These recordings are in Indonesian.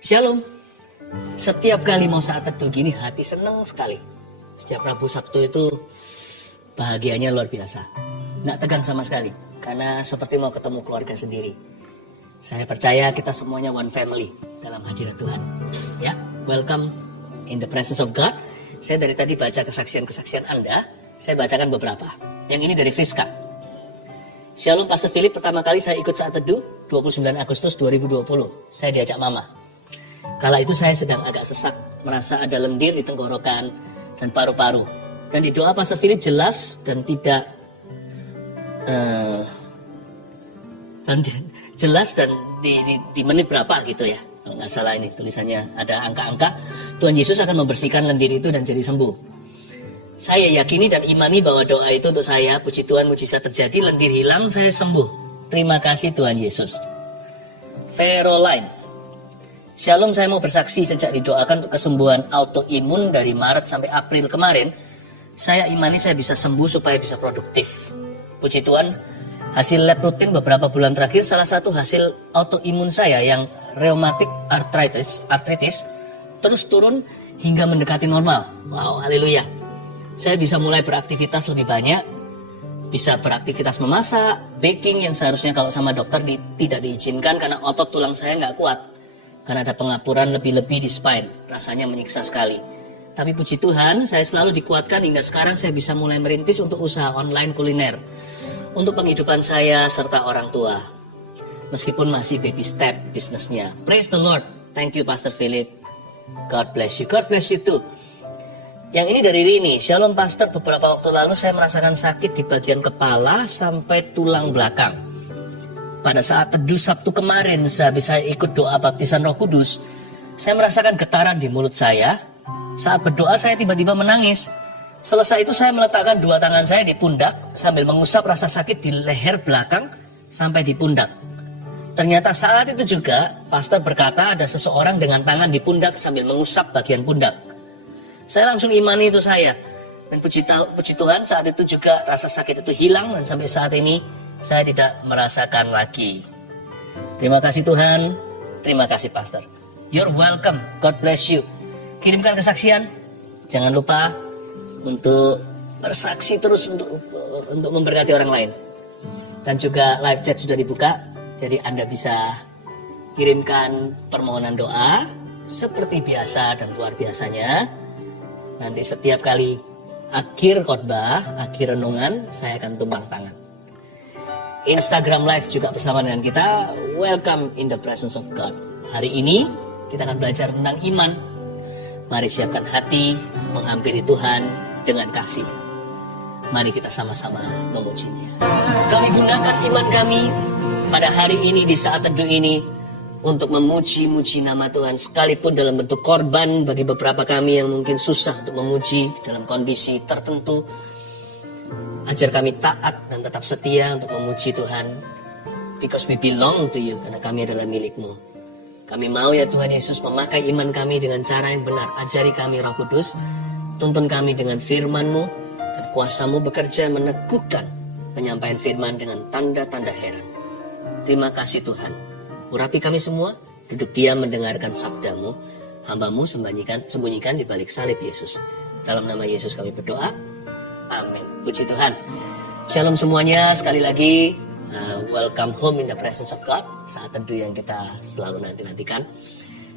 Shalom. Setiap kali mau saat teduh gini hati senang sekali. Setiap Rabu Sabtu itu bahagianya luar biasa. Nggak tegang sama sekali. Karena seperti mau ketemu keluarga sendiri. Saya percaya kita semuanya one family dalam hadirat Tuhan. Ya, welcome in the presence of God. Saya dari tadi baca kesaksian-kesaksian Anda. Saya bacakan beberapa. Yang ini dari Friska. Shalom Pastor Philip, pertama kali saya ikut saat teduh 29 Agustus 2020. Saya diajak mama. Kala itu saya sedang agak sesak, merasa ada lendir di tenggorokan dan paru-paru. Dan di doa Pastor Philip jelas dan tidak jelas dan di menit berapa gitu ya. Kalau nggak salah ini tulisannya ada angka-angka. Tuhan Yesus akan membersihkan lendir itu dan jadi sembuh. Saya yakini dan imani bahwa doa itu untuk saya. Puji Tuhan, mujizat terjadi, lendir hilang, saya sembuh. Terima kasih Tuhan Yesus. Veroline. Shalom, saya mau bersaksi sejak didoakan untuk kesembuhan autoimun dari Maret sampai April kemarin. Saya imani saya bisa sembuh supaya bisa produktif. Puji Tuhan, hasil lab rutin beberapa bulan terakhir, salah satu hasil autoimun saya yang rheumatic arthritis terus turun hingga mendekati normal. Wow, haleluya. Saya bisa mulai beraktivitas lebih banyak, bisa beraktivitas memasak, baking yang seharusnya kalau sama dokter tidak diizinkan karena otot tulang saya nggak kuat. Karena ada pengapuran lebih-lebih di spine, rasanya menyiksa sekali. Tapi puji Tuhan, saya selalu dikuatkan hingga sekarang saya bisa mulai merintis untuk usaha online kuliner. Untuk penghidupan saya serta orang tua. Meskipun masih baby step bisnisnya. Praise the Lord. Thank you Pastor Philip. God bless you. God bless you too. Yang ini dari Rini. Shalom Pastor, beberapa waktu lalu saya merasakan sakit di bagian kepala sampai tulang belakang. Pada saat teduh Sabtu kemarin, sehabis saya ikut doa baptisan Roh Kudus, saya merasakan getaran di mulut saya. Saat berdoa saya tiba-tiba menangis. Selesai itu saya meletakkan dua tangan saya di pundak sambil mengusap rasa sakit di leher belakang sampai di pundak. Ternyata saat itu juga pastor berkata ada seseorang dengan tangan di pundak sambil mengusap bagian pundak. Saya langsung imani itu saya. Dan puji Tuhan saat itu juga rasa sakit itu hilang dan sampai saat ini saya tidak merasakan lagi. Terima kasih Tuhan. Terima kasih pastor. You're welcome. God bless you. Kirimkan kesaksian. Jangan lupa untuk bersaksi terus untuk memberkati orang lain. Dan juga live chat sudah dibuka. Jadi Anda bisa kirimkan permohonan doa seperti biasa dan luar biasanya. Nanti setiap kali akhir khotbah, akhir renungan, saya akan tumpang tangan. Instagram live juga bersama dengan kita. Welcome in the presence of God. Hari ini kita akan belajar tentang iman. Mari siapkan hati menghampiri Tuhan dengan kasih. Mari kita sama-sama memujinya. Kami gunakan iman kami pada hari ini di saat teduh ini untuk memuji-muji nama Tuhan, sekalipun dalam bentuk korban bagi beberapa kami yang mungkin susah untuk memuji dalam kondisi tertentu. Ajar kami taat dan tetap setia untuk memuji Tuhan. Because we belong to you, karena kami adalah milik-Mu. Kami mau ya Tuhan Yesus memakai iman kami dengan cara yang benar. Ajari kami Roh Kudus, tuntun kami dengan firman-Mu, dan kuasa-Mu bekerja meneguhkan penyampaian firman dengan tanda-tanda heran. Terima kasih Tuhan. Urapi kami semua, duduk diam mendengarkan sabda-Mu. Hamba-Mu sembunyikan di balik salib Yesus. Dalam nama Yesus kami berdoa. Amin. Puji Tuhan. Shalom semuanya. Sekali lagi, welcome home in the presence of God. Saat teduh yang kita selalu nanti-nantikan.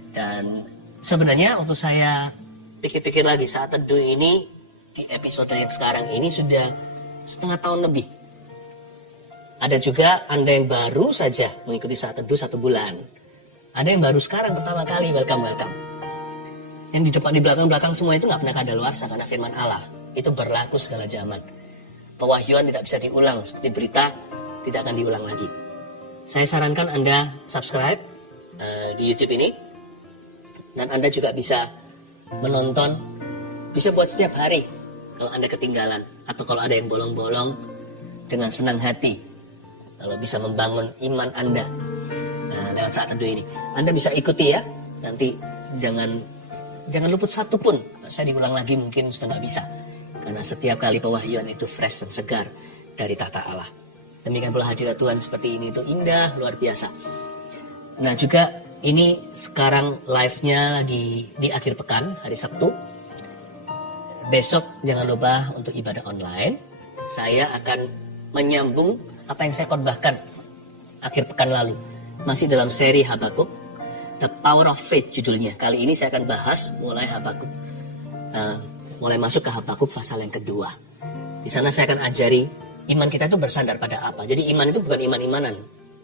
Dan sebenarnya waktu saya pikir-pikir lagi, saat teduh ini di episode yang sekarang ini sudah setengah tahun lebih. Ada juga Anda yang baru saja mengikuti saat teduh 1 bulan. Ada yang baru sekarang pertama kali. Welcome. Yang di belakang semua itu nggak pernah kadaluarsa karena firman Allah. Itu berlaku segala zaman. Pewahyuan tidak bisa diulang, seperti berita tidak akan diulang lagi. Saya sarankan Anda subscribe di YouTube ini. Dan Anda juga bisa menonton, bisa buat setiap hari. Kalau Anda ketinggalan, atau kalau ada yang bolong-bolong, dengan senang hati. Kalau bisa membangun iman Anda lewat saat teduh ini. Anda bisa ikuti ya, nanti jangan luput satu pun. Saya diulang lagi mungkin sudah nggak bisa. Karena setiap kali pewahyuan itu fresh dan segar dari tahta Allah. Demikian pula hadirat Tuhan seperti ini itu indah, luar biasa. Nah juga ini sekarang live-nya lagi di akhir pekan, hari Sabtu. Besok jangan lupa untuk ibadah online. Saya akan menyambung apa yang saya khotbahkan akhir pekan lalu. Masih dalam seri Habakuk, The Power of Faith judulnya. Kali ini saya akan bahas mulai Habakuk, mulai masuk ke Habakuk pasal yang kedua. Di sana saya akan ajari iman kita itu bersandar pada apa. Jadi iman itu bukan iman-imanan.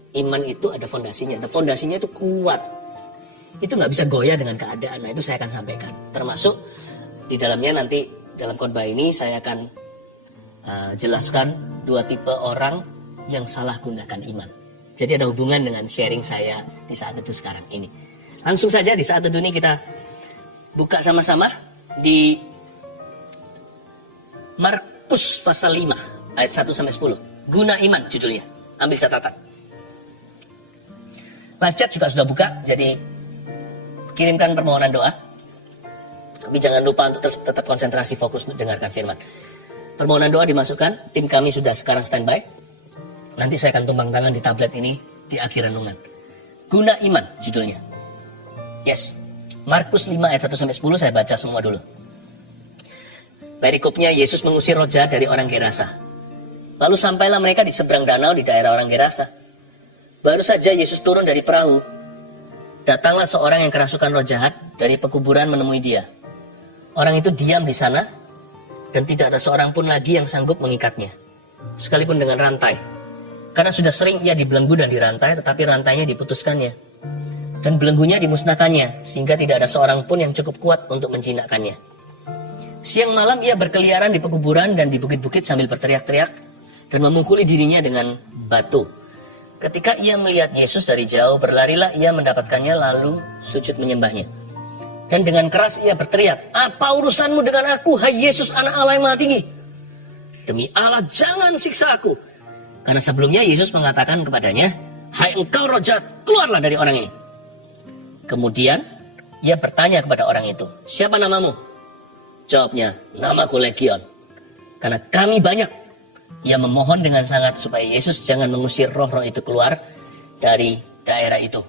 Iman itu ada fondasinya. Dan fondasinya itu kuat. Itu nggak bisa goyah dengan keadaan. Nah itu saya akan sampaikan. Termasuk di dalamnya nanti dalam khotbah ini saya akan jelaskan 2 tipe orang yang salah gunakan iman. Jadi ada hubungan dengan sharing saya di saat teduh sekarang ini. Langsung saja di saat teduh ini kita buka sama-sama di Markus pasal 5 ayat 1-10. Guna iman judulnya. Ambil catatan. Live chat juga sudah buka, jadi kirimkan permohonan doa. Tapi jangan lupa untuk tetap konsentrasi fokus untuk dengarkan firman. Permohonan doa dimasukkan, tim kami sudah sekarang standby. Nanti saya akan tumpang tangan di tablet ini di akhir renungan. Guna iman judulnya. Yes. Markus 5 ayat 1-10 saya baca semua dulu. Perikopnya Yesus mengusir roh jahat dari orang Gerasa. Lalu sampailah mereka di seberang danau di daerah orang Gerasa. Baru saja Yesus turun dari perahu. Datanglah seorang yang kerasukan roh jahat dari pekuburan menemui dia. Orang itu diam di sana dan tidak ada seorang pun lagi yang sanggup mengikatnya, sekalipun dengan rantai. Karena sudah sering ia dibelenggu dan dirantai, tetapi rantainya diputuskannya. Dan belenggunya dimusnahkannya, sehingga tidak ada seorang pun yang cukup kuat untuk menjinakkannya. Siang malam ia berkeliaran di pekuburan dan di bukit-bukit sambil berteriak-teriak dan memukuli dirinya dengan batu. Ketika ia melihat Yesus dari jauh, berlarilah ia mendapatkannya lalu sujud menyembahnya. Dan dengan keras ia berteriak, "Apa urusanmu dengan aku, hai Yesus anak Allah yang Maha Tinggi? Demi Allah jangan siksa aku." Karena sebelumnya Yesus mengatakan kepadanya, "Hai engkau roh jahat, keluarlah dari orang ini." Kemudian ia bertanya kepada orang itu, "Siapa namamu?" Jawabnya, "Namaku Legion, karena kami banyak." Ia memohon dengan sangat supaya Yesus jangan mengusir roh-roh itu keluar dari daerah itu.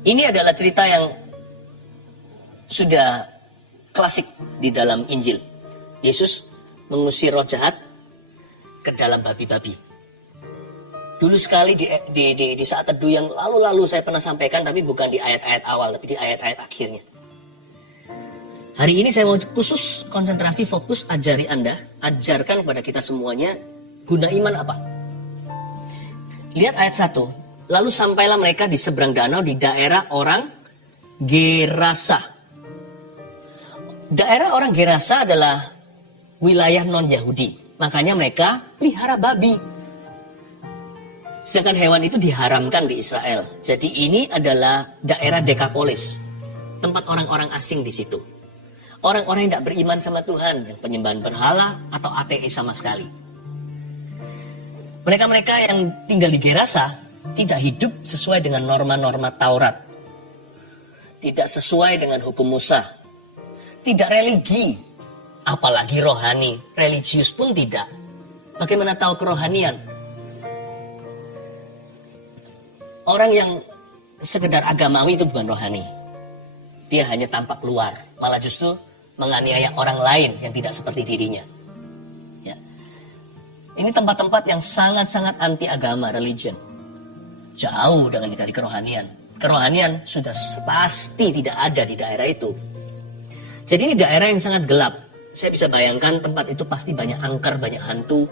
Ini adalah cerita yang sudah klasik di dalam Injil. Yesus mengusir roh jahat ke dalam babi-babi. Dulu sekali di saat teduh yang lalu-lalu saya pernah sampaikan, tapi bukan di ayat-ayat awal, tapi di ayat-ayat akhirnya. Hari ini saya mau khusus konsentrasi fokus ajari Anda, ajarkan kepada kita semuanya guna iman apa. Lihat ayat 1. Lalu sampailah mereka di seberang danau di daerah orang Gerasa. Daerah orang Gerasa adalah wilayah non-Yahudi. Makanya mereka pelihara babi. Sedangkan hewan itu diharamkan di Israel. Jadi ini adalah daerah Dekapolis. Tempat orang-orang asing di situ. Orang-orang yang tidak beriman sama Tuhan, yang penyembahan berhala atau ateis sama sekali. Mereka-mereka yang tinggal di Gerasa tidak hidup sesuai dengan norma-norma Taurat. Tidak sesuai dengan hukum Musa. Tidak religi, apalagi rohani. Religius pun tidak. Bagaimana tahu kerohanian? Orang yang sekedar agamawi itu bukan rohani. Dia hanya tampak luar, malah justru menganiaya orang lain yang tidak seperti dirinya. Ya. Ini tempat-tempat yang sangat-sangat anti agama, religion. Jauh dari kerohanian. Kerohanian sudah pasti tidak ada di daerah itu. Jadi ini daerah yang sangat gelap. Saya bisa bayangkan tempat itu pasti banyak angker, banyak hantu.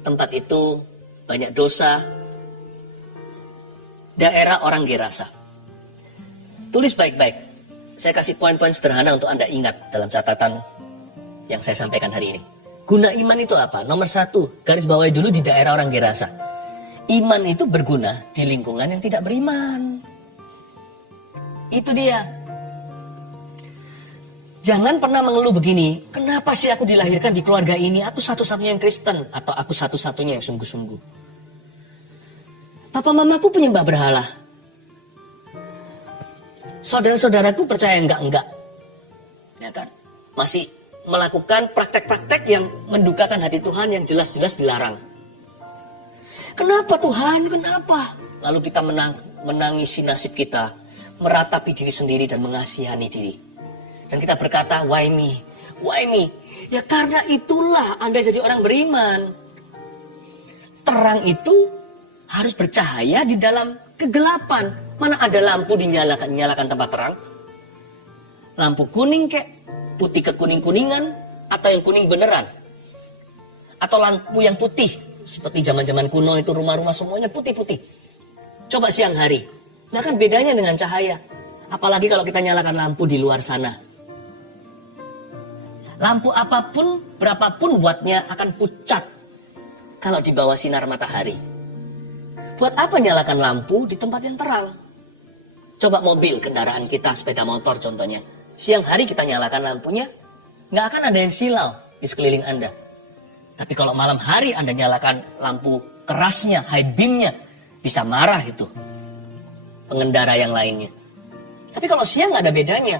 Tempat itu banyak dosa. Daerah orang Gerasa. Tulis baik-baik. Saya kasih poin-poin sederhana untuk Anda ingat dalam catatan yang saya sampaikan hari ini. Guna iman itu apa? Nomor 1, garis bawahi dulu di daerah orang Gerasa. Iman itu berguna di lingkungan yang tidak beriman. Itu dia. Jangan pernah mengeluh begini, kenapa sih aku dilahirkan di keluarga ini? Aku satu-satunya yang Kristen, atau aku satu-satunya yang sungguh-sungguh. Papa mamaku penyembah berhala. Saudara-saudaraku percaya enggak. Ya kan? Masih melakukan praktek-praktek yang mendukakan hati Tuhan yang jelas-jelas dilarang. Kenapa Tuhan? Kenapa? Lalu kita menangisi nasib kita, meratapi diri sendiri dan mengasihani diri. Dan kita berkata, why me? Why me? Ya karena itulah Anda jadi orang beriman. Terang itu harus bercahaya di dalam kegelapan. Mana ada lampu nyalakan tempat terang? Lampu kuning kek, putih kekuning-kuningan, atau yang kuning beneran? Atau lampu yang putih, seperti zaman-zaman kuno itu rumah-rumah semuanya putih-putih. Coba siang hari, nah kan bedanya dengan cahaya. Apalagi kalau kita nyalakan lampu di luar sana. Lampu apapun, berapapun wattnya akan pucat kalau di bawah sinar matahari. Buat apa nyalakan lampu di tempat yang terang? Coba mobil, kendaraan kita, sepeda motor contohnya. Siang hari kita nyalakan lampunya, nggak akan ada yang silau di sekeliling Anda. Tapi kalau malam hari Anda nyalakan lampu kerasnya, high beamnya, bisa marah itu pengendara yang lainnya. Tapi kalau siang nggak ada bedanya.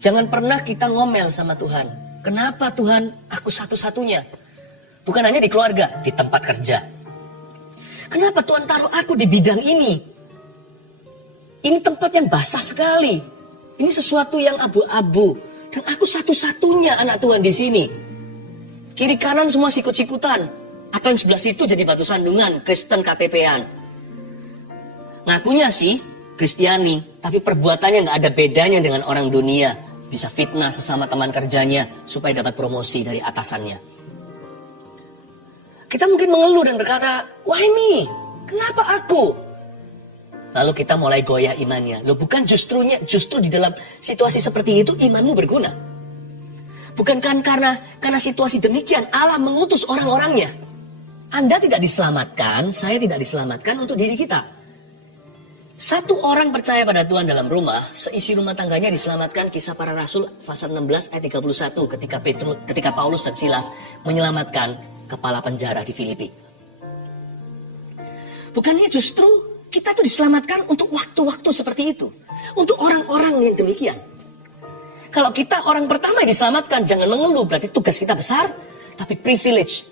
Jangan pernah kita ngomel sama Tuhan. Kenapa Tuhan aku satu-satunya? Bukan hanya di keluarga, di tempat kerja. Kenapa Tuhan taruh aku di bidang ini? Ini tempat yang basah sekali. Ini sesuatu yang abu-abu. Dan aku satu-satunya anak Tuhan di sini. Kiri kanan semua sikut-sikutan. Atau yang sebelah situ jadi batu sandungan, Kristen KTP-an. Ngakunya sih Kristiani, tapi perbuatannya nggak ada bedanya dengan orang dunia. Bisa fitnah sesama teman kerjanya supaya dapat promosi dari atasannya. Kita mungkin mengeluh dan berkata, why me? Kenapa aku? Lalu kita mulai goyah imannya. Loh bukan justru di dalam situasi seperti itu imanmu berguna. Bukan karena situasi demikian Allah mengutus orang-orangnya. Anda tidak diselamatkan, saya tidak diselamatkan untuk diri kita. Satu orang percaya pada Tuhan dalam rumah, seisi rumah tangganya diselamatkan. Kisah Para Rasul pasal 16 ayat 31 ketika Paulus dan Silas menyelamatkan kepala penjara di Filipi. Bukannya justru kita tuh diselamatkan untuk waktu-waktu seperti itu. Untuk orang-orang yang demikian. Kalau kita orang pertama yang diselamatkan, jangan mengeluh. Berarti tugas kita besar, tapi privilege.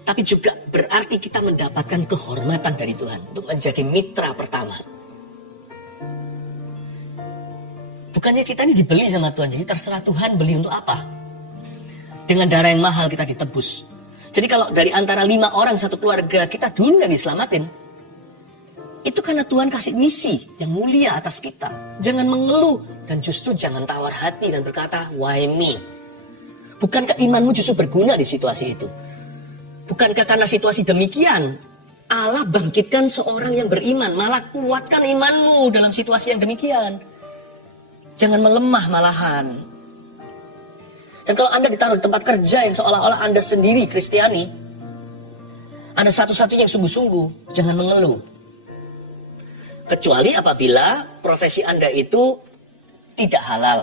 Tapi juga berarti kita mendapatkan kehormatan dari Tuhan. Untuk menjadi mitra pertama. Bukannya kita ini dibeli sama Tuhan. Jadi terserah Tuhan beli untuk apa. Dengan darah yang mahal kita ditebus. Jadi kalau dari antara 5 orang satu keluarga, kita dulu yang diselamatin. Itu karena Tuhan kasih misi yang mulia atas kita. Jangan mengeluh dan justru jangan tawar hati dan berkata, why me? Bukankah imanmu justru berguna di situasi itu? Bukankah karena situasi demikian, Allah bangkitkan seorang yang beriman, malah kuatkan imanmu dalam situasi yang demikian. Jangan melemah malahan. Dan kalau Anda ditaruh di tempat kerja yang seolah-olah Anda sendiri Kristiani, Anda satu-satunya yang sungguh-sungguh, jangan mengeluh. Kecuali apabila profesi Anda itu tidak halal.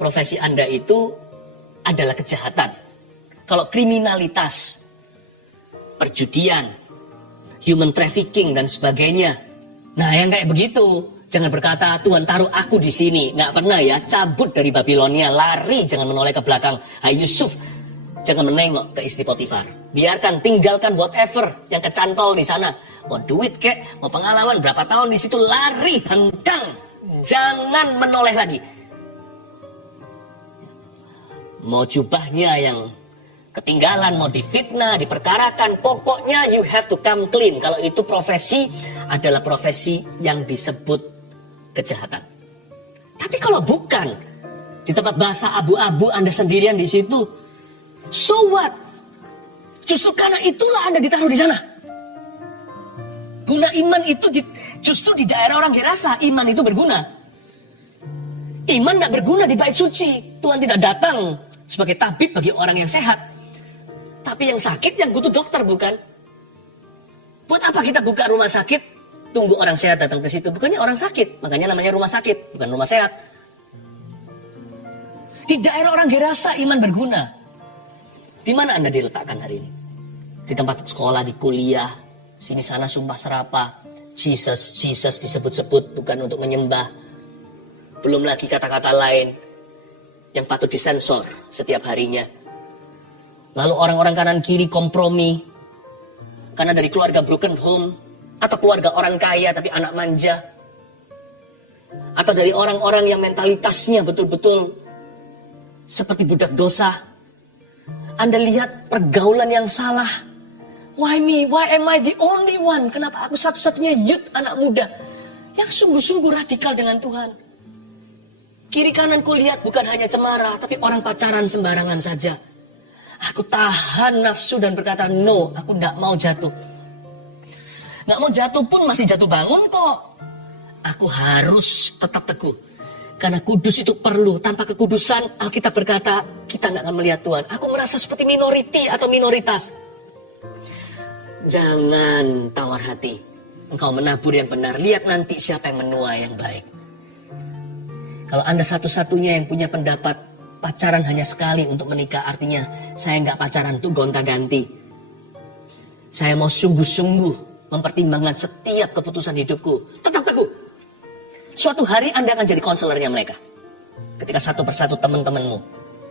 Profesi Anda itu adalah kejahatan. Kalau kriminalitas, perjudian, human trafficking dan sebagainya. Nah yang kayak begitu, jangan berkata Tuhan taruh aku di sini. Nggak pernah ya, cabut dari Babilonia, lari, jangan menoleh ke belakang. Hai Yusuf, jangan menengok ke istri Potifar. Biarkan, tinggalkan whatever yang kecantol di sana. Mau duit kek, mau pengalaman berapa tahun di situ, lari, hengkang. Jangan menoleh lagi. Mau jubahnya yang ketinggalan, mau difitnah, diperkarakan, pokoknya you have to come clean. Kalau itu profesi adalah profesi yang disebut kejahatan. Tapi kalau bukan, di tempat basah abu-abu Anda sendirian di situ, so what? Justru karena itulah Anda ditaruh di sana. Guna iman itu justru di daerah orang Gerasa, iman itu berguna. Iman tidak berguna di bait suci. Tuhan tidak datang sebagai tabib bagi orang yang sehat. Tapi yang sakit yang butuh dokter, bukan? Buat apa kita buka rumah sakit, tunggu orang sehat datang ke situ? Bukannya orang sakit, makanya namanya rumah sakit, bukan rumah sehat. Di daerah orang Gerasa iman berguna. Di mana Anda diletakkan hari ini? Di tempat sekolah, di kuliah, sini sana sumpah serapah, Jesus disebut-sebut bukan untuk menyembah. Belum lagi kata-kata lain yang patut disensor setiap harinya. Lalu orang-orang kanan kiri kompromi. Karena dari keluarga broken home, Atau keluarga orang kaya tapi anak manja. Atau dari orang-orang yang mentalitasnya betul-betul seperti budak dosa. Anda lihat pergaulan yang salah. Why me? Why am I the only one? Kenapa aku satu-satunya youth, anak muda yang sungguh-sungguh radikal dengan Tuhan? Kiri kananku lihat bukan hanya cemara, tapi orang pacaran sembarangan saja. Aku tahan nafsu dan berkata, no, aku tidak mau jatuh. Nggak mau jatuh pun masih jatuh bangun kok. Aku harus tetap teguh. Karena kudus itu perlu. Tanpa kekudusan, Alkitab berkata, kita nggak akan melihat Tuhan. Aku merasa seperti minoriti atau minoritas. Jangan tawar hati. Engkau menabur yang benar. Lihat nanti siapa yang menuai yang baik. Kalau Anda satu-satunya yang punya pendapat pacaran hanya sekali untuk menikah, artinya saya nggak pacaran tuh gonta-ganti. Saya mau sungguh-sungguh mempertimbangkan setiap keputusan hidupku. Tetap teguh. Suatu hari Anda akan jadi konselornya mereka. Ketika satu persatu teman-temanmu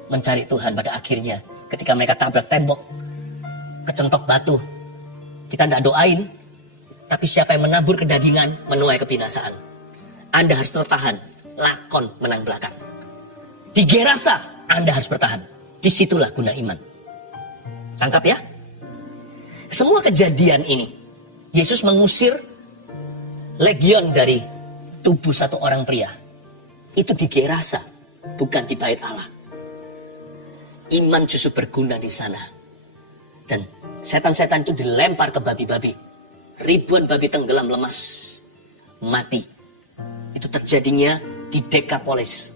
mencari Tuhan pada akhirnya, ketika mereka tabrak tembok, kecentok batu, kita tidak doain, tapi siapa yang menabur kedagingan menuai kebinasaan. Anda harus tertahan, lakon menang belakang. Di Gerasa, Anda harus bertahan. Disitulah guna iman. Tangkap ya? Semua kejadian ini, Yesus mengusir legion dari tubuh satu orang pria. Itu di Gerasa, bukan di bait Allah. Iman justru berguna di sana. Dan setan-setan itu dilempar ke babi-babi. Ribuan babi tenggelam lemas, mati. Itu terjadinya di Dekapolis.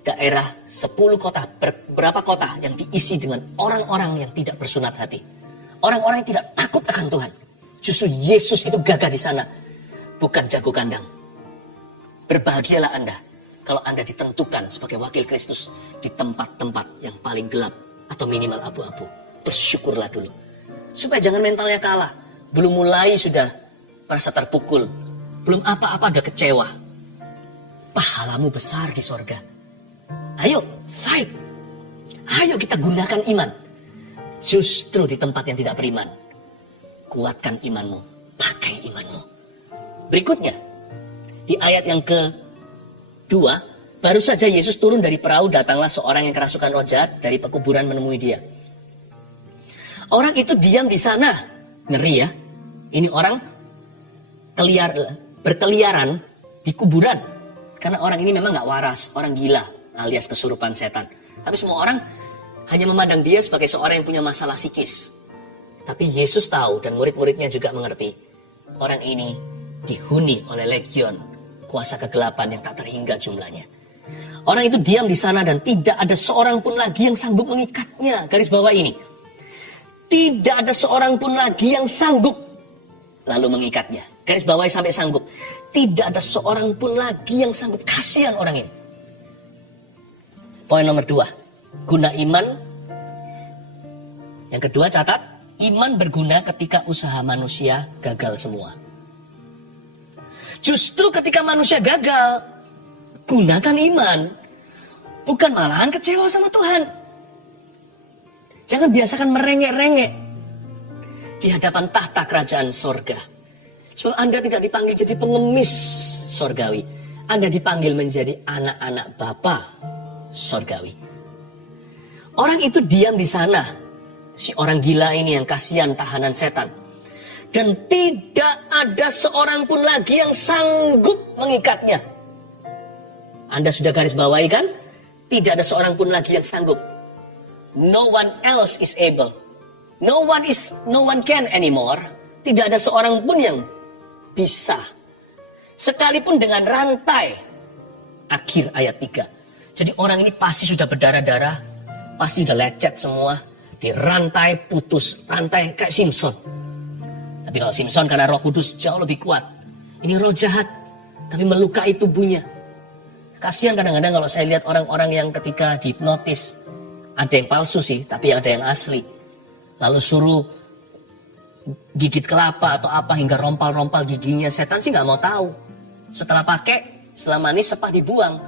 Daerah 10 kota, beberapa kota yang diisi dengan orang-orang yang tidak bersunat hati. Orang-orang yang tidak takut akan Tuhan. Justru Yesus itu gagah di sana, bukan jago kandang. Berbahagialah Anda kalau Anda ditentukan sebagai wakil Kristus di tempat-tempat yang paling gelap atau minimal abu-abu. Bersyukurlah dulu. Supaya jangan mentalnya kalah. Belum mulai sudah merasa terpukul. Belum apa-apa udah kecewa. Pahalamu besar di sorga. Ayo, fight. Ayo kita gunakan iman. Justru di tempat yang tidak beriman, kuatkan imanmu, pakai imanmu. Berikutnya, di ayat yang ke-2, baru saja Yesus turun dari perahu, datanglah seorang yang kerasukan roh jahat dari pekuburan menemui dia. Orang itu diam di sana. Ngeri ya. Ini orang berkeliaran di kuburan. Karena orang ini memang gak waras, orang gila alias kesurupan setan. Tapi semua orang hanya memandang dia sebagai seorang yang punya masalah psikis. Tapi Yesus tahu dan murid-muridnya juga mengerti. Orang ini dihuni oleh legion, kuasa kegelapan yang tak terhingga jumlahnya. Orang itu diam di sana dan tidak ada seorang pun lagi yang sanggup mengikatnya. Garis bawah ini. Tidak ada seorang pun lagi yang sanggup lalu mengikatnya. Garis bawah sampai sanggup. Tidak ada seorang pun lagi yang sanggup. Kasihan orang ini. Poin nomor 2. Guna iman. Yang kedua catat. Iman berguna ketika usaha manusia gagal semua. Justru ketika manusia gagal, gunakan iman. Bukan malahan kecewa sama Tuhan. Jangan biasakan merengek-rengek di hadapan tahta kerajaan sorga. Sebab Anda tidak dipanggil jadi pengemis sorgawi. Anda dipanggil menjadi anak-anak Bapa sorgawi. Orang itu diam di sana. Si orang gila ini yang kasihan tahanan setan. Dan tidak ada seorang pun lagi yang sanggup mengikatnya. Anda sudah garis bawahi kan? Tidak ada seorang pun lagi yang sanggup. No one else is able. No one can anymore. Tidak ada seorang pun yang bisa. Sekalipun dengan rantai. Akhir ayat 3. Jadi orang ini pasti sudah berdarah-darah. Pasti sudah lecet semua. Dirantai, putus. Rantai kayak Simpson. Tapi kalau Simpson karena Roh Kudus jauh lebih kuat. Ini roh jahat. Tapi melukai tubuhnya. Kasihan kadang-kadang kalau saya lihat orang-orang yang ketika dihipnotis. Ada yang palsu sih, tapi ada yang asli. Lalu suruh gigit kelapa atau apa hingga rompal-rompal giginya. Setan sih gak mau tahu. Setelah pakai, setelah manis sepah dibuang.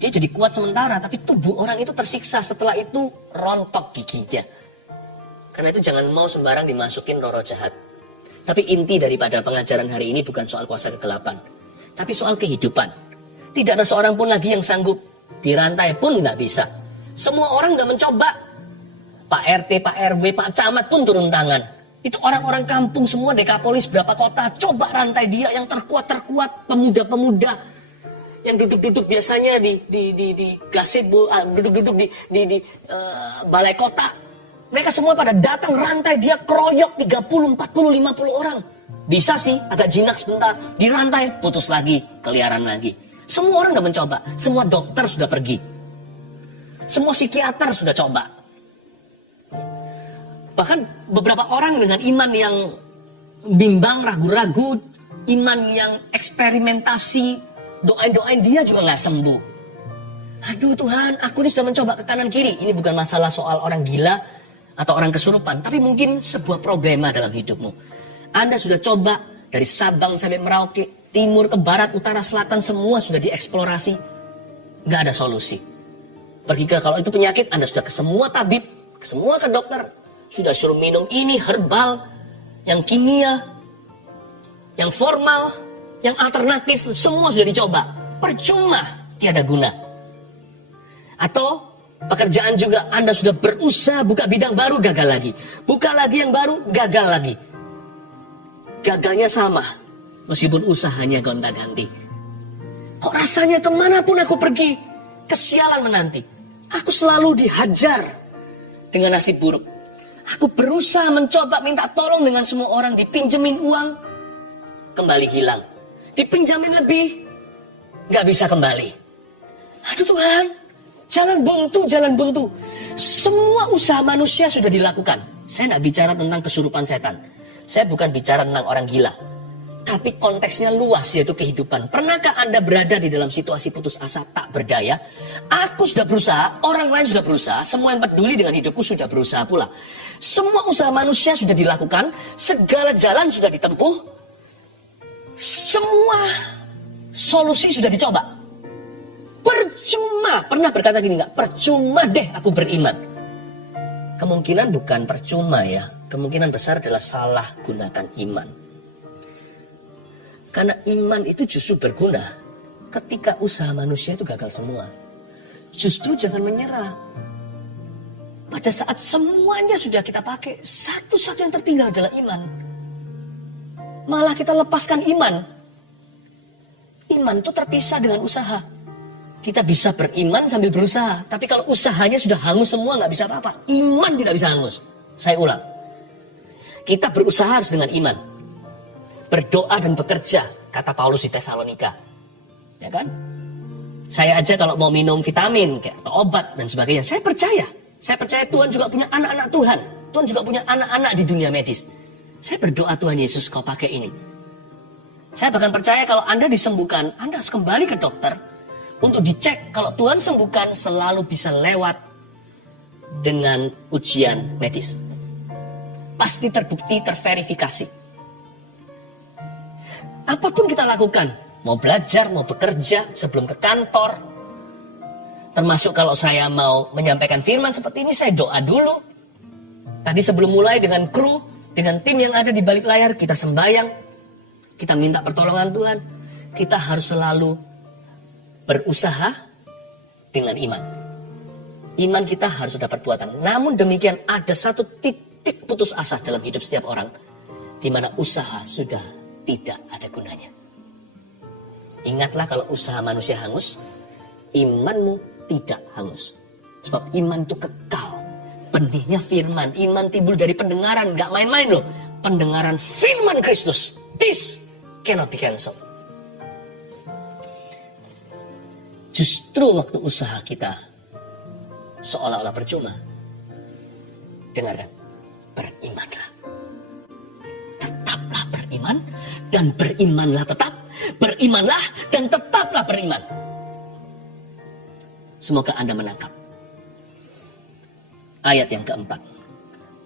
Dia jadi kuat sementara, tapi tubuh orang itu tersiksa. Setelah itu rontok giginya. Karena itu jangan mau sembarang dimasukin roh jahat. Tapi inti daripada pengajaran hari ini bukan soal kuasa kegelapan, tapi soal kehidupan. Tidak ada seorang pun lagi yang sanggup. Dirantai pun nggak bisa. Semua orang udah mencoba. Pak RT, Pak RW, Pak Camat pun turun tangan. Itu orang-orang kampung semua, Dekapolis berapa kota, coba rantai dia yang terkuat-terkuat, pemuda-pemuda yang duduk-duduk biasanya di gazebo, duduk-duduk di balai kota. Mereka semua pada datang, rantai dia keroyok 30, 40, 50 orang. Bisa sih, agak jinak sebentar. Dirantai, putus lagi, keliaran lagi. Semua orang udah mencoba. Semua dokter sudah pergi. Semua psikiater sudah coba. Bahkan beberapa orang dengan iman yang bimbang, ragu-ragu, iman yang eksperimentasi, doain dia juga nggak sembuh. Aduh Tuhan, aku ini sudah mencoba ke kanan kiri. Ini bukan masalah soal orang gila atau orang kesurupan, tapi mungkin sebuah problema dalam hidupmu. Anda sudah coba dari Sabang sampai Merauke, timur ke barat, utara, selatan, semua sudah dieksplorasi. Nggak ada solusi. Pergi ke, kalau itu penyakit, Anda sudah ke semua tabib, ke semua ke dokter. Sudah suruh minum ini, herbal, yang kimia, yang formal, yang alternatif, semua sudah dicoba. Percuma, tiada guna. Atau pekerjaan juga Anda sudah berusaha buka bidang baru, gagal lagi. Buka lagi yang baru, gagal lagi. Gagalnya sama, meskipun usahanya gonta-ganti. Kok rasanya kemanapun aku pergi, kesialan menanti. Aku selalu dihajar dengan nasib buruk. Aku berusaha mencoba minta tolong dengan semua orang, dipinjemin uang, kembali hilang. Dipinjamin lebih, gak bisa kembali. Aduh Tuhan, jalan buntu. Semua usaha manusia sudah dilakukan. Saya gak bicara tentang kesurupan setan. Saya bukan bicara tentang orang gila. Tapi konteksnya luas, yaitu kehidupan. Pernahkah Anda berada di dalam situasi putus asa, tak berdaya? Aku sudah berusaha, orang lain sudah berusaha, semua yang peduli dengan hidupku sudah berusaha pula. Semua usaha manusia sudah dilakukan, segala jalan sudah ditempuh, semua solusi sudah dicoba. Percuma, pernah berkata gini nggak? Percuma deh aku beriman. Kemungkinan bukan percuma ya, kemungkinan besar adalah salah gunakan iman. Karena iman itu justru berguna ketika usaha manusia itu gagal semua. Justru jangan menyerah. Pada saat semuanya sudah kita pakai, satu-satu yang tertinggal adalah iman. Malah kita lepaskan iman. Iman itu terpisah dengan usaha. Kita bisa beriman sambil berusaha. Tapi kalau usahanya sudah hangus semua, nggak bisa apa-apa. Iman tidak bisa hangus. Saya ulang. Kita berusaha harus dengan iman. Berdoa dan bekerja, kata Paulus di Tesalonika. Ya kan? Saya aja kalau mau minum vitamin, atau obat dan sebagainya, saya percaya. Saya percaya Tuhan juga punya anak-anak Tuhan. Tuhan juga punya anak-anak di dunia medis. Saya berdoa, Tuhan Yesus, kau pakai ini. Saya bahkan percaya kalau Anda disembuhkan, Anda harus kembali ke dokter untuk dicek. Kalau Tuhan sembuhkan, selalu bisa lewat dengan ujian medis. Pasti terbukti, terverifikasi. Apapun kita lakukan, mau belajar, mau bekerja, sebelum ke kantor, termasuk kalau saya mau menyampaikan firman seperti ini, saya doa dulu. Tadi sebelum mulai dengan kru, dengan tim yang ada di balik layar, kita sembahyang, kita minta pertolongan Tuhan. Kita harus selalu berusaha dengan iman. Iman kita harus ada perbuatan. Namun demikian ada satu titik putus asa dalam hidup setiap orang, di mana usaha sudah tidak ada gunanya. Ingatlah kalau usaha manusia hangus, imanmu tidak hangus. Sebab iman itu kekal. Benihnya firman. Iman timbul dari pendengaran. Gak main-main loh. Pendengaran firman Kristus. This cannot be cancelled. Justru waktu usaha kita seolah-olah percuma. Dengarkan. Berimanlah. Tetaplah beriman. Dan berimanlah tetap. Berimanlah dan tetaplah beriman. Semoga Anda menangkap ayat yang keempat.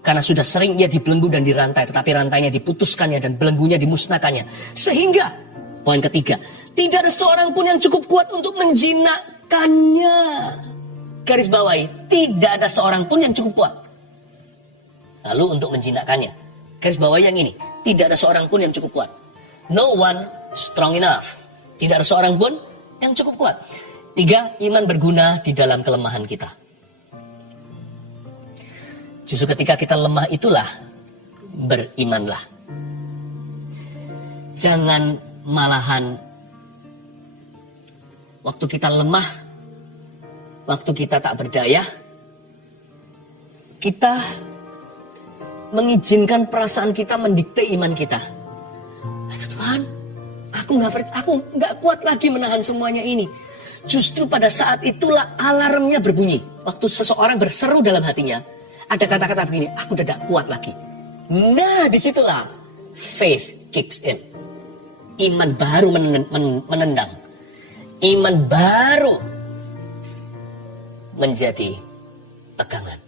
Karena sudah sering ia dibelenggu dan dirantai, tetapi rantainya diputuskannya dan belenggunya dimusnahkannya. Sehingga, poin ketiga, tidak ada seorang pun yang cukup kuat untuk menjinakkannya. Garis bawahi, tidak ada seorang pun yang cukup kuat. Lalu untuk menjinakkannya, garis bawahi yang ini, tidak ada seorang pun yang cukup kuat. No one strong enough. Tidak ada seorang pun yang cukup kuat. 3, iman berguna di dalam kelemahan kita. Justru ketika kita lemah itulah berimanlah. Jangan malahan waktu kita lemah, waktu kita tak berdaya, kita mengizinkan perasaan kita mendikte iman kita. Tuhan, aku nggak kuat lagi menahan semuanya ini. Justru pada saat itulah alarmnya berbunyi. Waktu seseorang berseru dalam hatinya, ada kata-kata begini, aku udah tidak kuat lagi. Nah, disitulah faith kicks in. Iman baru menendang. Iman baru menjadi pegangan.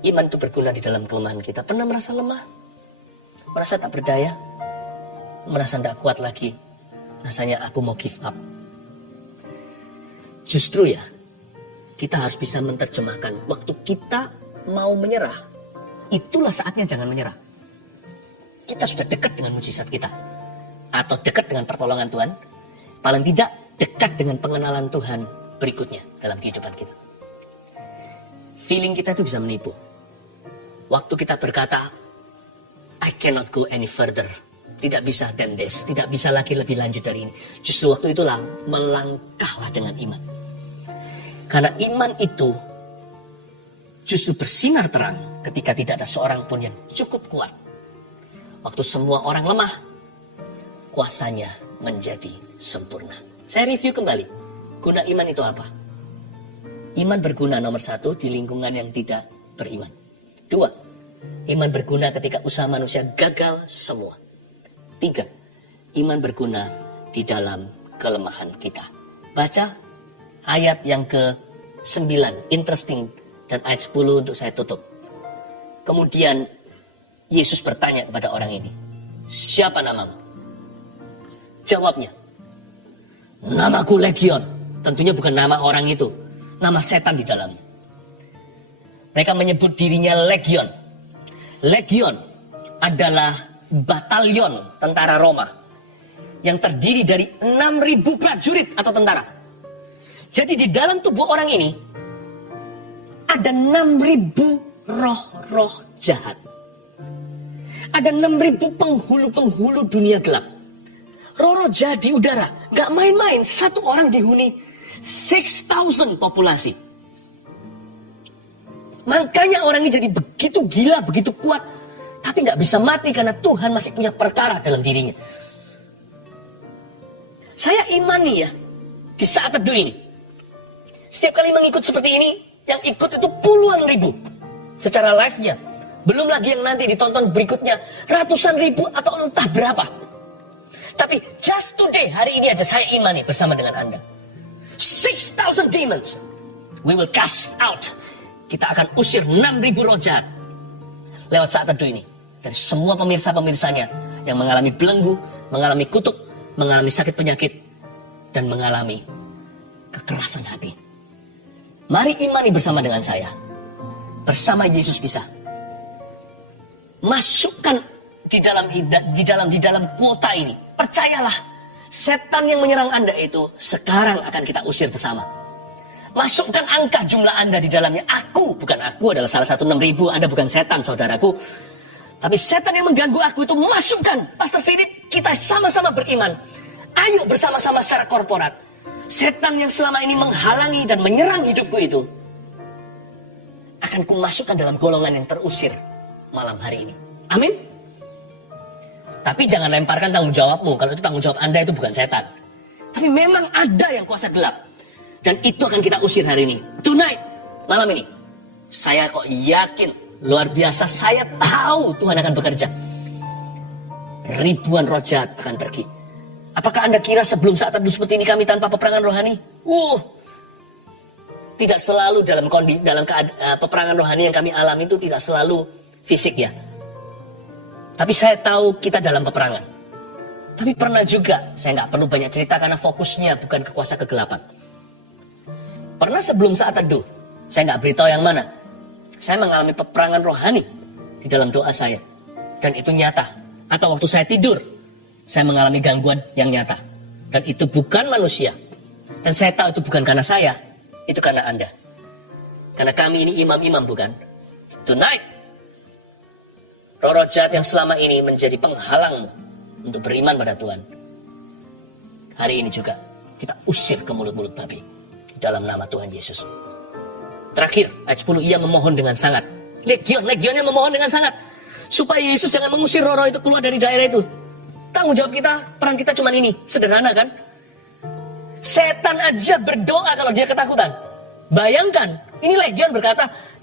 Iman itu berguna di dalam kelemahan kita. Pernah merasa lemah? Merasa tak berdaya? Merasa tidak kuat lagi? Rasanya aku mau give up. Justru ya, kita harus bisa menerjemahkan waktu kita mau menyerah. Itulah saatnya jangan menyerah. Kita sudah dekat dengan mujizat kita. Atau dekat dengan pertolongan Tuhan. Paling tidak dekat dengan pengenalan Tuhan berikutnya dalam kehidupan kita. Feeling kita itu bisa menipu. Waktu kita berkata, I cannot go any further. Tidak bisa than this. Tidak bisa lagi lebih lanjut dari ini. Justru waktu itulah melangkahlah dengan iman. Karena iman itu justru bersinar terang ketika tidak ada seorang pun yang cukup kuat. Waktu semua orang lemah, kuasanya menjadi sempurna. Saya review kembali. Guna iman itu apa? Iman berguna nomor 1 di lingkungan yang tidak beriman. 2, iman berguna ketika usaha manusia gagal semua. 3, iman berguna di dalam kelemahan kita. Baca ayat yang ke-9, interesting, dan ayat 10 untuk saya tutup. Kemudian Yesus bertanya kepada orang ini, siapa namamu? Jawabnya, namaku Legion. Tentunya bukan nama orang itu, nama setan di dalamnya. Mereka menyebut dirinya Legion. Legion adalah batalion tentara Roma yang terdiri dari 6.000 prajurit atau tentara. Jadi di dalam tubuh orang ini ada 6.000 roh-roh jahat. Ada 6.000 penghulu-penghulu dunia gelap. Roh-roh jahat di udara, gak main-main. Satu orang dihuni 6,000 populasi. Makanya orang ini jadi begitu gila, begitu kuat, tapi gak bisa mati karena Tuhan masih punya perkara dalam dirinya. Saya imani ya, di saat teduh ini, setiap kali mengikut seperti ini, yang ikut itu puluhan ribu secara live-nya. Belum lagi yang nanti ditonton berikutnya ratusan ribu atau entah berapa. Tapi just today, hari ini aja saya imani bersama dengan Anda. 6,000 demons we will cast out. Kita akan usir 6.000 roh jahat lewat saat teduh ini. Dari semua pemirsa-pemirsanya yang mengalami belenggu, mengalami kutuk, mengalami sakit penyakit, dan mengalami kekerasan hati. Mari imani bersama dengan saya. Bersama Yesus bisa. Masukkan di dalam kuota ini. Percayalah, setan yang menyerang Anda itu sekarang akan kita usir bersama. Masukkan angka jumlah Anda di dalamnya. Bukan aku adalah salah satu 6.000. Anda bukan setan, saudaraku. Tapi setan yang mengganggu aku itu masukkan. Pastor Philip, kita sama-sama beriman. Ayo bersama-sama secara korporat. Setan yang selama ini menghalangi dan menyerang hidupku itu akan kumasukkan dalam golongan yang terusir malam hari ini. Amin. Tapi jangan lemparkan tanggung jawabmu. Kalau itu tanggung jawab Anda, itu bukan setan. Tapi memang ada yang kuasa gelap. Dan itu akan kita usir hari ini. Tonight, malam ini. Saya kok yakin, luar biasa. Saya tahu Tuhan akan bekerja. Ribuan roh jahat akan pergi. Apakah Anda kira sebelum saat teduh seperti ini kami tanpa peperangan rohani? Tidak selalu dalam peperangan rohani yang kami alami itu tidak selalu fisik ya. Tapi saya tahu kita dalam peperangan. Tapi pernah juga, saya nggak perlu banyak cerita karena fokusnya bukan ke kuasa kegelapan. Pernah sebelum saat teduh, saya nggak beritahu yang mana. Saya mengalami peperangan rohani. di dalam doa saya. Dan itu nyata. Atau waktu saya tidur, saya mengalami gangguan yang nyata. Dan itu bukan manusia. Dan saya tahu itu bukan karena saya, itu karena Anda. Karena kami ini imam-imam, bukan? Tonight, roh-roh jahat yang selama ini menjadi penghalangmu untuk beriman pada Tuhan. Hari ini juga kita usir ke mulut-mulut babi dalam nama Tuhan Yesus. Terakhir, ayat 10, ia memohon dengan sangat. Legionnya memohon dengan sangat. Supaya Yesus jangan mengusir roh-roh itu keluar dari daerah itu. Tanggung jawab kita, peran kita cuma ini. Sederhana kan? Setan aja berdoa kalau dia ketakutan. Bayangkan, ini legion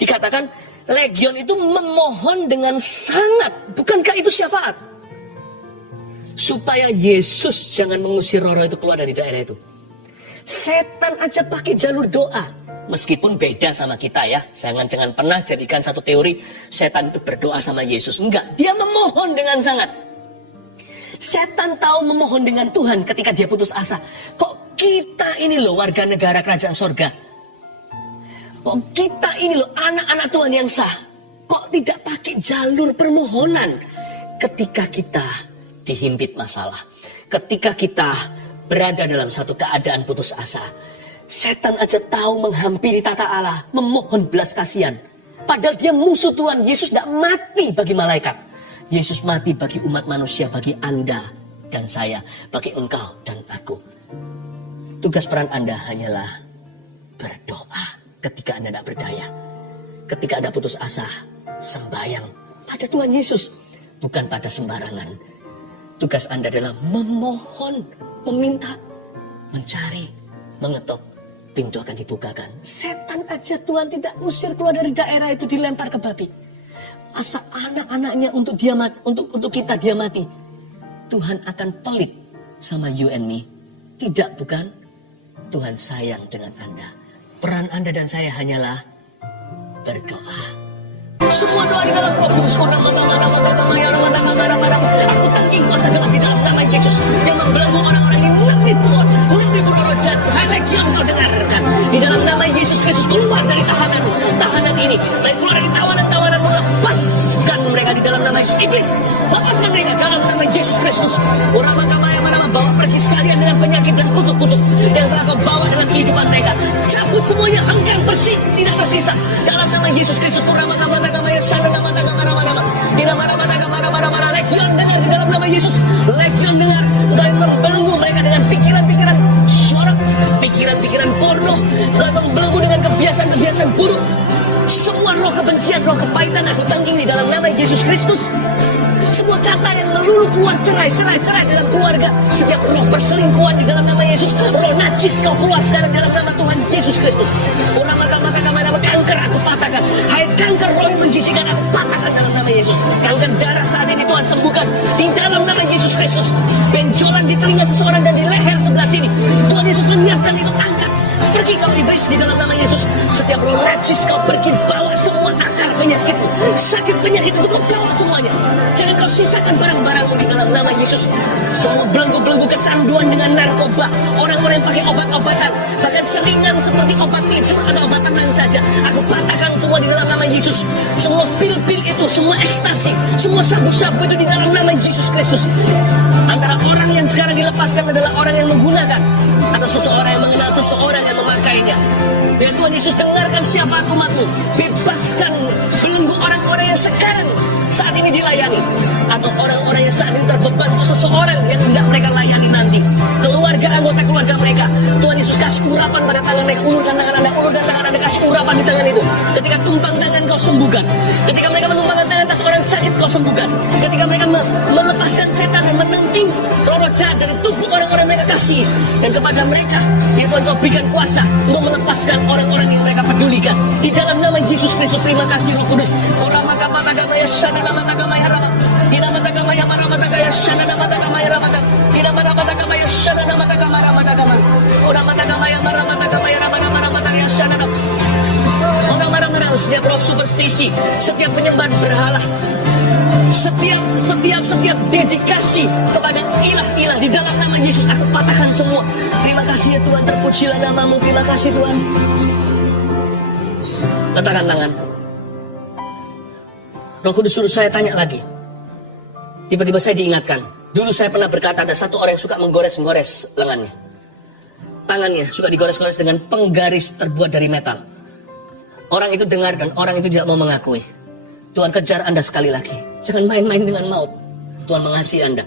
dikatakan legion itu memohon dengan sangat. Bukankah itu syafaat? Supaya Yesus jangan mengusir roh-roh itu keluar dari daerah itu. Setan aja pakai jalur doa. Meskipun beda sama kita ya. Jangan pernah jadikan satu teori setan itu berdoa sama Yesus. Enggak, dia memohon dengan sangat. Setan tahu memohon dengan Tuhan ketika dia putus asa. Kok kita ini loh warga negara kerajaan sorga. Kok kita ini loh anak-anak Tuhan yang sah. Kok tidak pakai jalur permohonan ketika kita dihimpit masalah. Ketika kita berada dalam satu keadaan putus asa. Setan aja tahu menghampiri tata Allah, memohon belas kasihan. Padahal dia musuh Tuhan. Yesus tidak mati bagi malaikat. Yesus mati bagi umat manusia, bagi Anda dan saya, bagi engkau dan aku. Tugas peran Anda hanyalah berdoa ketika Anda tidak berdaya. Ketika Anda putus asa, sembahyang pada Tuhan Yesus, bukan pada sembarangan. Tugas Anda adalah memohon, meminta, mencari, mengetok. Pintu akan dibukakan. Setan aja Tuhan tidak usir keluar dari daerah itu, dilempar ke babi. Asa anak-anaknya untuk kita dia mati. Tuhan akan pelit sama you and me. Tidak, bukan? Tuhan sayang dengan Anda. Peran Anda dan saya hanyalah berdoa. Semua doa di dalam Roh Kudus. Aku tanggung kuasa dalam di dalam nama Yesus yang membelenggu orang-orang yang menipu roh jahat. Legion kau dengarkan. Di dalam nama Yesus Kristus keluar dari tahanan ini. Keluar dari tawanan-tawanan, melepaskan mereka di dalam nama Yesus. Iblis, lepaskan mereka dalam nama Yesus Kristus. Bawa pergi sekalian dengan penyakit dan kutuk-kutuk yang telah kau bawa dalam kehidupan mereka. Cabut semuanya, angkat bersih, tidak tersisa. Dalam nama Yesus Kristus. Legion dengar di dalam nama Yesus. Legion dengar dan membelenggu mereka dengan pikiran-pikiran syarab, pikiran-pikiran porno, dan membelenggu dengan kebiasaan-kebiasaan buruk. Semua roh kebencian, roh kepahitan aku tanggung di dalam nama Yesus Kristus. Semua kata yang melulu keluar cerai dalam keluarga. Setiap roh perselingkuhan di dalam nama Yesus. Roh najis kau keluar sekarang dalam nama Tuhan Yesus Kristus. Kanker aku patahkan. Hai kanker roh yang menjijikan aku patahkan dalam nama Yesus. Kanker darah saat ini Tuhan sembuhkan di dalam nama Yesus Kristus. Benjolan di telinga seseorang dan di leher sebelah sini, Tuhan Yesus lenyapkan itu, angkat. Pergi kau iblis di dalam nama Yesus. Setiap roh najis kau pergi, bawa semua akar penyakit, sakit penyakit itu kau bawa semuanya. Jangan kau sisakan barang-barangmu di dalam nama Yesus. Semua belenggu-belenggu kecanduan dengan narkoba, orang-orang yang pakai obat-obatan, bahkan selingan seperti obat tidur atau obat tenang saja, aku patahkan semua di dalam nama Yesus. Semua pil-pil itu, semua ekstasi, semua sabu-sabu itu di dalam nama Yesus Kristus. Antara orang yang sekarang dilepaskan adalah orang yang menggunakan, atau seseorang yang mengenal seseorang yang memakainya. Ya Tuhan Yesus, dengarkan syafaat umat-Mu. Bebaskan belenggu orang-orang yang sekarang saat ini dilayani, atau orang-orang yang saat ini terbeban untuk seseorang yang tidak mereka layani nanti. Keluarga, anggota keluarga mereka, Tuhan Yesus kasih urapan pada tangan mereka. Ulurkan tangan Anda, kasih urapan di tangan itu. Ketika tumpang tangan kau sembuhkan. Ketika mereka menumpangkan tangan atas orang sakit kau sembuhkan. Ketika mereka melepaskan setan dan menenting roh-roh jahat dari tubuh orang-orang mereka kasih. Dan kepada mereka, ya Tuhan, kau berikan kuasa untuk melepaskan orang-orang yang mereka pedulikan. Di dalam nama Yesus Kristus, terima kasih Roh Kudus. Setiap roh superstisi, setiap penyembahan berhala, setiap dedikasi kepada ilah-ilah di dalam nama Yesus, aku patahkan semua. Terima kasih ya Tuhan, terpujilah nama-Mu. Terima kasih Tuhan. Letakkan tangan. Roh Kudus suruh saya tanya lagi. Tiba-tiba saya diingatkan. Dulu saya pernah berkata ada satu orang yang suka menggores-gores lengannya. Tangannya suka digores-gores dengan penggaris terbuat dari metal. Orang itu dengar dan orang itu tidak mau mengakui. Tuhan kejar Anda sekali lagi. Jangan main-main dengan maut. Tuhan mengasihi Anda.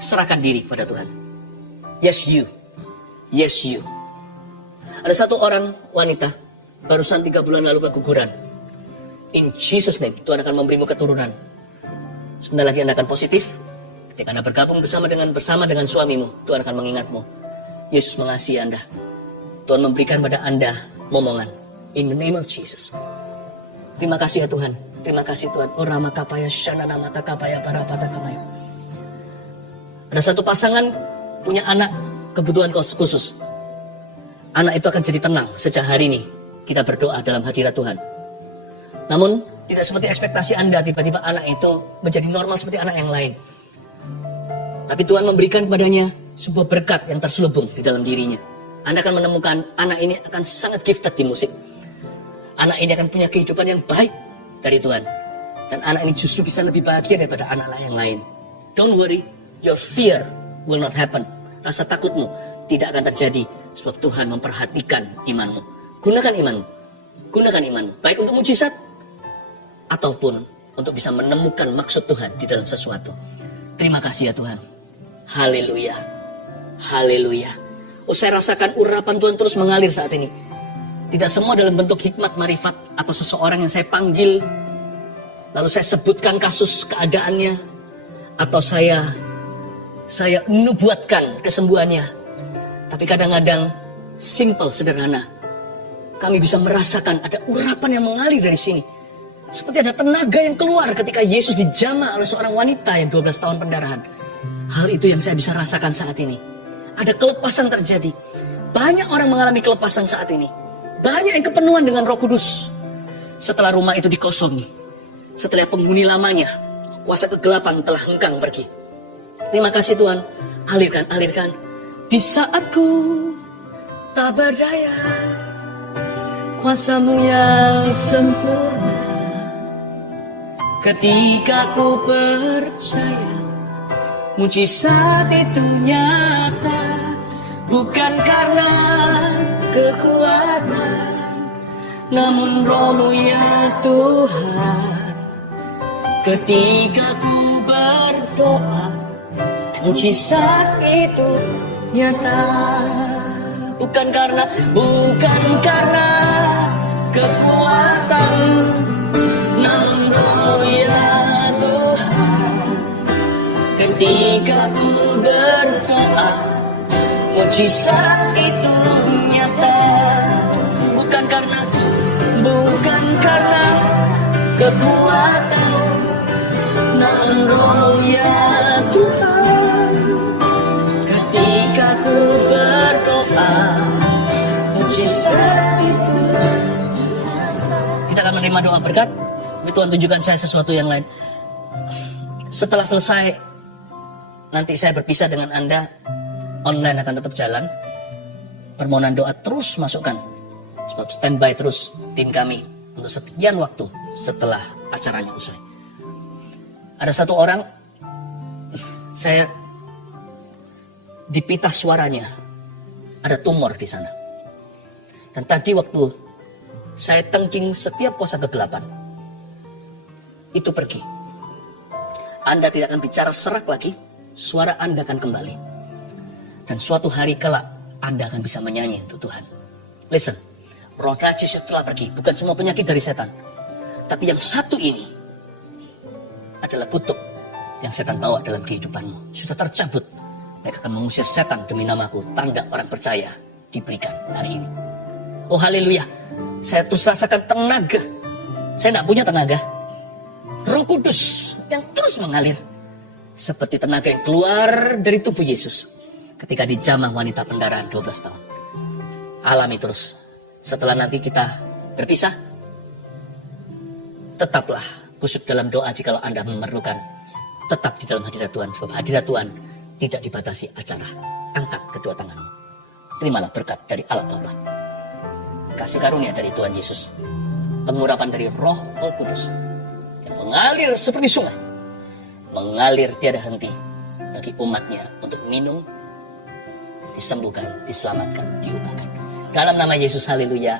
Serahkan diri kepada Tuhan. Yes you. Yes you. Ada satu orang wanita barusan 3 bulan lalu keguguran. In Jesus name, Tuhan akan memberimu keturunan. Sebentar lagi Anda akan positif. Ketika Anda bergabung bersama dengan suamimu, Tuhan akan mengingatmu. Yesus mengasihi Anda. Tuhan memberikan pada Anda momongan. In the name of Jesus. Terima kasih ya Tuhan. Terima kasih Tuhan. Oh Rama kapaya shanana mata kapaya para pata kamaya. Ada satu pasangan punya anak kebutuhan khusus. Anak itu akan jadi tenang sejak hari ini. Kita berdoa dalam hadirat Tuhan. Namun tidak seperti ekspektasi Anda, tiba-tiba anak itu menjadi normal seperti anak yang lain. Tapi Tuhan memberikan kepadanya sebuah berkat yang terselubung di dalam dirinya. Anda akan menemukan anak ini akan sangat gifted di musik. Anak ini akan punya kehidupan yang baik dari Tuhan. Dan anak ini justru bisa lebih bahagia daripada anak-anak yang lain. Don't worry, your fear will not happen. Rasa takutmu tidak akan terjadi sebab Tuhan memperhatikan imanmu. Gunakan imanmu. Gunakan imanmu. Baik untuk mujizat ataupun untuk bisa menemukan maksud Tuhan di dalam sesuatu. Terima kasih ya Tuhan. Haleluya. Haleluya. Oh, saya rasakan urapan Tuhan terus mengalir saat ini. Tidak semua dalam bentuk hikmat marifat atau seseorang yang saya panggil lalu saya sebutkan kasus keadaannya atau saya nubuatkan kesembuhannya. Tapi kadang-kadang simple, sederhana. Kami bisa merasakan ada urapan yang mengalir dari sini. Seperti ada tenaga yang keluar ketika Yesus dijamah oleh seorang wanita yang 12 tahun pendarahan. Hal itu yang saya bisa rasakan saat ini. Ada kelepasan terjadi. Banyak orang mengalami kelepasan saat ini. Banyak yang kepenuhan dengan Roh Kudus. Setelah rumah itu dikosongi. Setelah penghuni lamanya, kuasa kegelapan telah hengkang pergi. Terima kasih Tuhan. Alirkan. Di saatku tak berdaya, kuasa-Mu yang sempurna. Ketika ku percaya, mujizat itu nyata. Bukan karena kekuatan, namun Roh-Mu ya Tuhan. Ketika ku berdoa, mujizat itu nyata. Bukan karena kekuatan, namun Roh-Mu ya Tuhan. Ketika ku berdoa, mujizat itu nyata. Bukan karena kekuatan, namun Roh ya Tuhan. Ketika ku berdoa, mujizat itu. Kita akan menerima doa berkat. Tapi Tuhan tunjukkan saya sesuatu yang lain. Setelah selesai, nanti saya berpisah dengan Anda. Online akan tetap jalan. Permohonan doa terus masukkan. Sebab standby terus tim kami untuk sekian waktu setelah acaranya usai. Ada satu orang, saya dipitah suaranya. Ada tumor di sana. Dan tadi waktu saya tengking setiap kuasa kegelapan, itu pergi. Anda tidak akan bicara serak lagi, suara Anda akan kembali. Dan suatu hari kelak, Anda akan bisa menyanyi untuk Tuhan. Listen, roh najis itu telah pergi. Bukan semua penyakit dari setan. Tapi yang satu ini adalah kutuk yang setan bawa dalam kehidupanmu. Sudah tercabut. Mereka akan mengusir setan demi namaku. Tanda orang percaya diberikan hari ini. Oh haleluya. Saya terus rasakan tenaga. Saya tidak punya tenaga. Roh Kudus yang terus mengalir. Seperti tenaga yang keluar dari tubuh Yesus. Ketika dijamah wanita pendarahan 12 tahun. Alami terus. Setelah nanti kita berpisah, tetaplah kusuk dalam doa jika Anda memerlukan. Tetap di dalam hadirat Tuhan. Sebab hadirat Tuhan tidak dibatasi acara. Angkat kedua tanganmu. Terimalah berkat dari Allah Bapa. Kasih karunia dari Tuhan Yesus. pengurapan dari Roh Kudus yang mengalir seperti sungai, mengalir tiada henti bagi umatnya untuk minum, disembuhkan, diselamatkan, diubahkan. Dalam nama Yesus, haleluya.